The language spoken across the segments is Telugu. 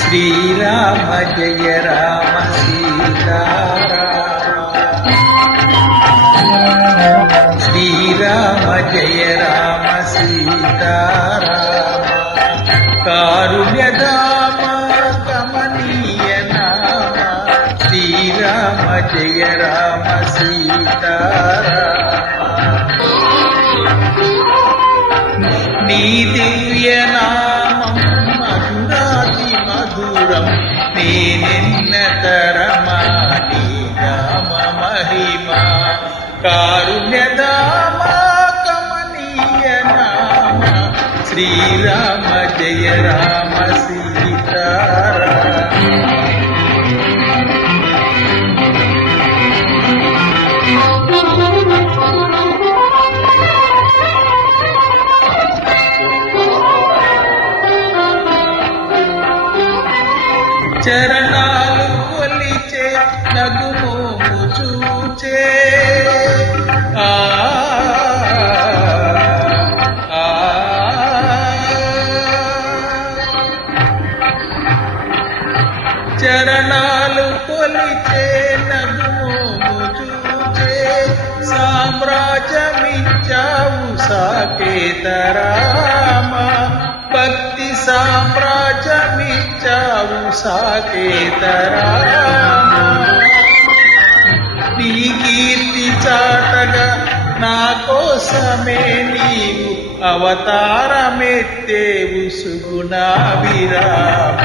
శ్రీరామ జయ రామ సీతారామ శ్రీరామ జయ రామ సీతారామ కారుణ్యధామ కమనీయ నామ శ్రీరామ జయ రామ సీతారామ నీ దివ్య నామం మధురాతి మధురం నేనెన్నతరమా నీ నామ మహిమా కారుణ్యధామ కమనీయ నామ శ్రీరామ జయ రామ సీతారామ చరణాలు కొలిచే నగుమోము చూచే చరణాలు కొలిచే నగుమోము చూచే సామ్రాజ్యమిచ్చావు సాకేతరామ భక్తి సామ్రాజ్యమిచ్చావు సాకేతరామ నీ కీర్తి చాటగా నా కోసమే నీవు అవతారమెత్తేవు సుగుణాభిరామ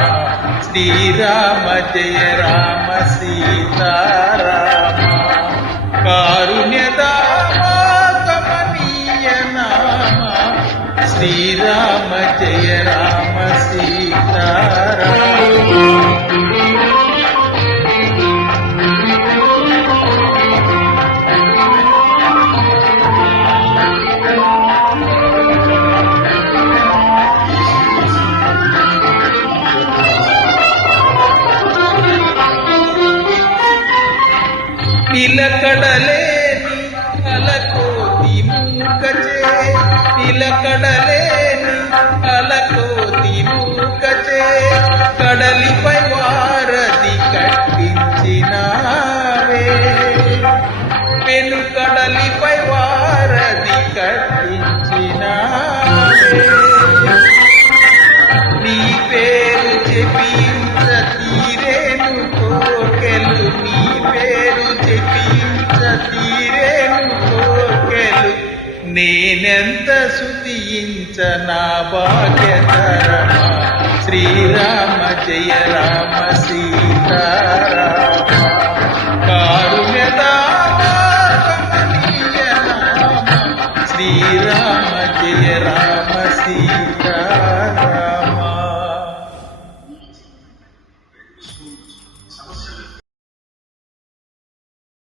శ్రీరామ జయ రామ సీతారామ కారుణ్యధామ కమనీయ నామ శ్రీరామ జయ రామ సీతారామ నిలకడలేని అలకోతి మూకచే నిలకడలేని అలకోతి మూకచే కడలిపై వారధి కట్టించినావే వెనుకడలిపై వారధి కట్టించినావే నీ పేరు చెప్పించ తీరేను కోకెలు నీ పేరు చెప్పించ తీరేను కోకెలు నేనెంత స్తుతించ నా భాగ్యతరమా శ్రీరామ జయ రామ సీతారామ